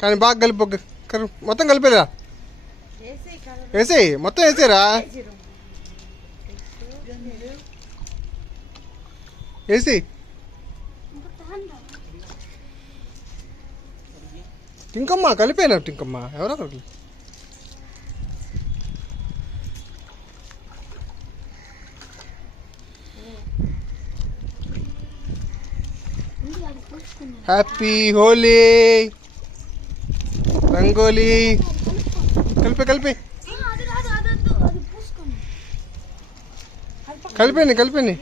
కానీ బాగా కలిపి మొత్తం కలిపేరా? వేసి మొత్తం వేసేరా వేసి టింకమ్మ కలిపేనా టింకమ్మ? ఎవరో ఒకరికి హ్యాపీ హోలీ రంగోలీ కలిపి కలిపి అది కాదు కలిపండి కలిపండి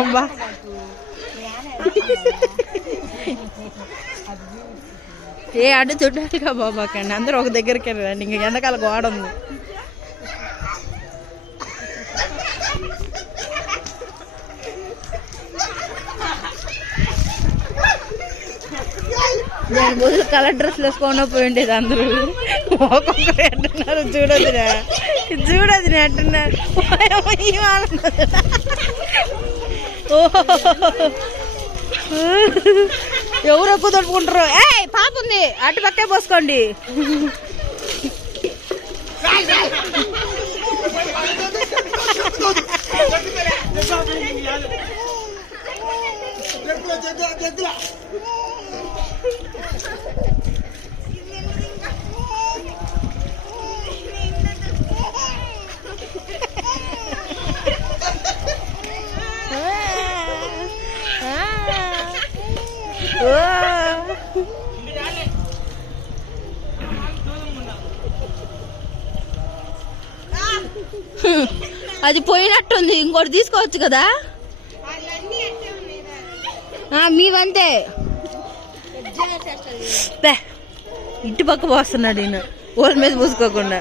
అబ్బా ఏ అడ్డు చుట్టాలిగా బాబాకండి అందరూ ఒక దగ్గరికి రండి ఇంక ఎండకాల గోడ ఉంది. నేను బదులు కలర్ డ్రెస్లు వేసుకోకుండా పోయి ఉండేది అందరూ. ఒక్కొక్కరు ఎట్టున్నారు చూడదురా చూడదు ఎట్టున్నారు ఎవరు ఎక్కువ తడుపుకుంటారు ఏ పాప ఉంది. అటు పక్కే పోసుకోండి. అది పోయినట్టుంది ఇంకోటి తీసుకోవచ్చు కదా? ఆ, మీవంతే. ఇటు పక్క పోస్తున్నాడు ఈయన ఓల మీద పూసుకోకుండా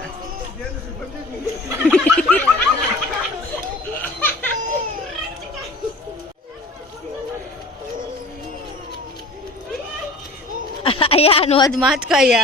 అయ్యా నువ్వు అది మార్చుకో అయ్యా.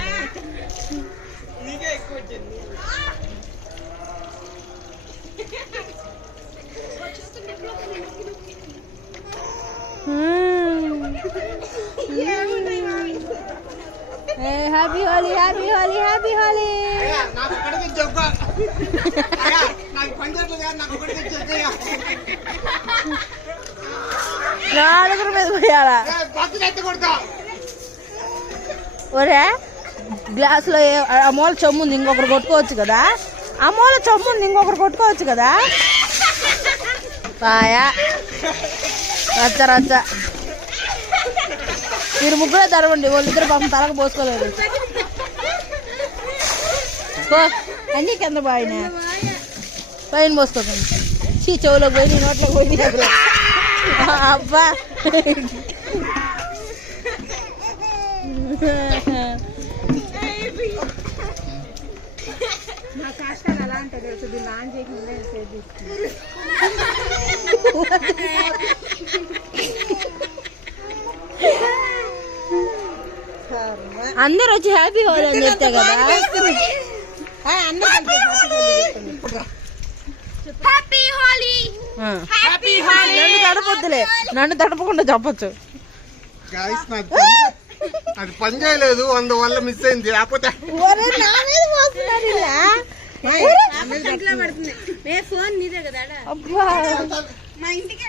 కొట్టలేదు happy Holi happy Holi happy Holi నాకు ఒకటి చెప్పా నాకు పని చేయట్లేదు నాకు ఒకటి చెప్పా నాలుగురు మీద పోయాలా పక్కన ఎత్తి కొడతా ఒరే గ్లాసులో ఏ- ఆ చెమ్ము ఉంది ఇంకొకరు కొట్టుకోవచ్చు కదా? ఆ మూల చెమ్ము ఉంది ఇంకొకరు కొట్టుకోవచ్చు కదా? పాయా. రచ్చ రచ్చ. మీరు ముగ్గురే తరవండి వాళ్ళిద్దరు పాపం తలకు పోసుకోలేదు. అన్నీ కింద బాయిన పైన పోసుకోకండి చీ చెవులోకి పోయి నీ అందరు వచ్చి హ్యాపీ హోలీ అని చెప్తే కదా? హ్యాపీ హోలీ ఆ. నన్ను తడపొద్దులే. నన్ను తడపకుండా చెప్పొచ్చు. అది పని చేయలేదు. అందువల్ల మిస్ అయింది. లేకపోతే ఫోన్ నీదే కదా మా ఇంటికి